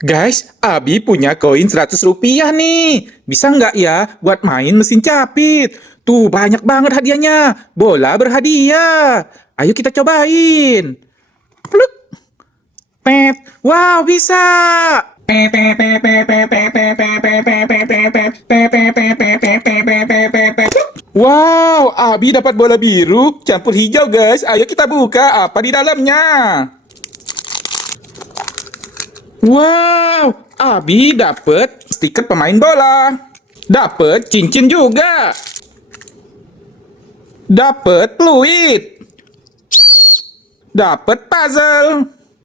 Guys, Abi punya koin 100 rupiah nih. Bisa nggak ya buat main mesin capit? Tuh, banyak banget hadiahnya. Bola berhadiah. Ayo kita cobain. Pluk, pet. Wow, bisa. Wow, Abi dapat bola biru campur hijau, guys. Ayo kita buka apa di dalamnya. Wow, Abi dapet stiker pemain bola. Dapet cincin juga. Dapet fluid. Dapet puzzle.